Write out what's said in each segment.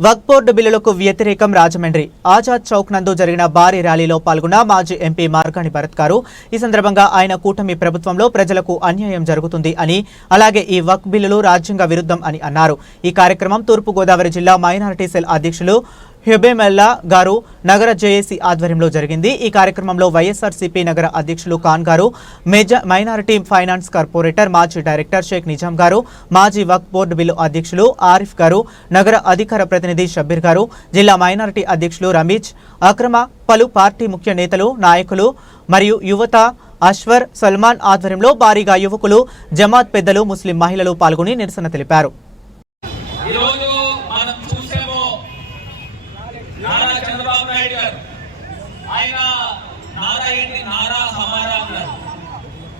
వక్ఫ్ board బిల్లులకు వ్యతిరేకం రాజమండ్రి ఆజాద్ చౌక్ నందు జరిగిన భారీ ర్యాలీలో పాల్గొన్న మాజీ ఎంపీ మార్గాని భరత్ గారు ఈ సందర్భంగా ఆయన కూటమి ప్రభుత్వంలో ప్రజలకు అన్యాయం జరుగుతుంది అని అలాగే ఈ వక్ఫ్ బిల్లులు రాజ్యాంగ విరుద్ధం అని అన్నారు। ఈ కార్యక్రమం తూర్పు గోదావరి జిల్లా మైనారిటీ సెల్ అధ్యక్షులు హ్యుబేమెల్లా గారు నగర జేఏసీ ఆధ్వర్యంలో జరిగింది। ఈ కార్యక్రమంలో వైఎస్ఆర్సీపీ నగర అధ్యక్షులు ఖాన్ గారు, మైనారిటీ ఫైనాన్స్ కార్పొరేటర్ మాజీ డైరెక్టర్ షేక్ నిజాం గారు, మాజీ వక్ఫ్ బోర్డు బిల్లు అధ్యక్షులు ఆరిఫ్ గారు, నగర అధికార ప్రతినిధి షబ్బీర్ గారు, జిల్లా మైనారిటీ అధ్యక్షులు రమీజ్ అక్రమ, పలు పార్టీ ముఖ్య నేతలు, నాయకులు మరియు యువత అశ్వర్ సల్మాన్ ఆధ్వర్యంలో భారీగా యువకులు, జమాత్ పెద్దలు, ముస్లిం మహిళలు పాల్గొని నిరసన తెలిపారు। నారా చంద్రబాబు నాయుడు గారు ఆయన నారా ఏంటి నారా హమారా అన్నారు।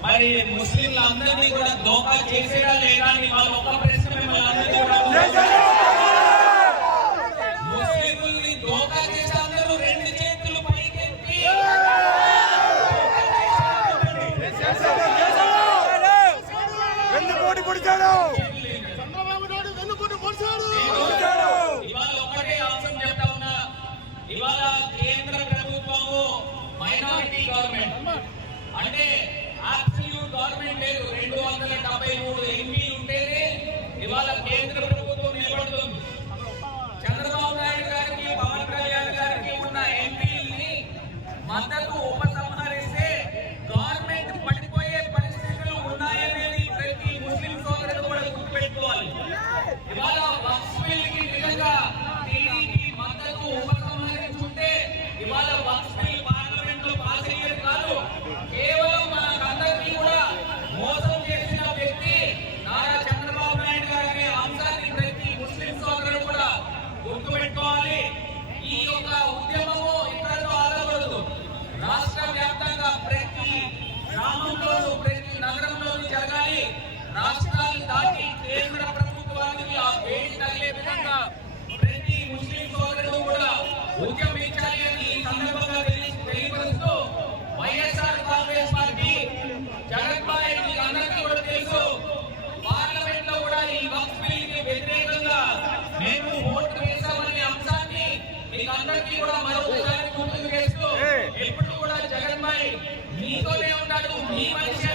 మరి ముస్లింలందరినీ కూడా దోకా చేసేలా లేదా అని వాళ్ళు ఒక ప్రశ్న మిమ్మల్ని అందరినీ కూడా ముస్లింల్ని దోకా చేసే అందరూ రెండు చేతులు పైకెత్తి ఇవాళ కేంద్ర ప్రభుత్వము మైనారిటీ గవర్నమెంట్ అంటే అబ్సల్యూట్ గవర్నమెంట్ లేదు। 273 ఎంపీలు ఉంటేనే ఇవాళ కేంద్ర ప్రభుత్వం నిలబడుతుంది। చంద్రబాబు నాయుడు గారికి, పవన్ కళ్యాణ్ గారికి ఉన్న ఎంపీలని మద్దతు ఉపసంహరిస్తే గవర్నమెంట్ పడిపోయే పరిస్థితులు ఉన్నాయనేది ప్రతి ముస్లిం సోదరుడు కూడా గుర్తుపెట్టుకోవాలి। ఇవాళ వక్ఫ్ బిల్లుకి నిజంగా టీడీపీ మద్దతు ఉపసంహరించుంటే ఇవాళ వక్ఫ్ బిల్ పార్లమెంట్ లో పాస్ అయ్యేది కాదు। కేవలం మనకందరికీ కూడా మోసం చేసిన వ్యక్తి నారా చంద్రబాబు నాయుడు గారి అనే అంశాన్ని ప్రతి ముస్లిం సోదరుడు కూడా గుర్తుపెట్టుకోవాలి। ఈ యొక్క ఉద్యమము ఇక్కడతో ఆగకూడదు। రాష్ట్ర వ్యాప్తంగా ప్రతి గ్రామంలోనూ, ప్రతి నగరంలోనూ జరగాలి। రాష్ట్రాలు దాటి కేంద్ర ప్రభుత్వానికి ఆ వేడి తగిలే విధంగా ప్రతి ముస్లిం సోదరుడు కూడా ఉద్యమించాలి అని ఈ సందర్భంగా తెలియపరుస్తూ వైఎస్ఆర్ కాంగ్రెస్ పార్టీ జగన్మోహన్ రెడ్డి అందరికీ కూడా తెలుసు, పార్లమెంట్ లో కూడా ఈ వక్ఫ్ బిల్లుకి వ్యతిరేకంగా మేము ఓటు వేసామనే అంశాన్ని మీకు అందరికీ కూడా మరొకసారి గుర్తుకు చేస్తూ ఎప్పుడు కూడా జగన్మోహన్ మీతోనే ఉంటాడు, మీ మనిషి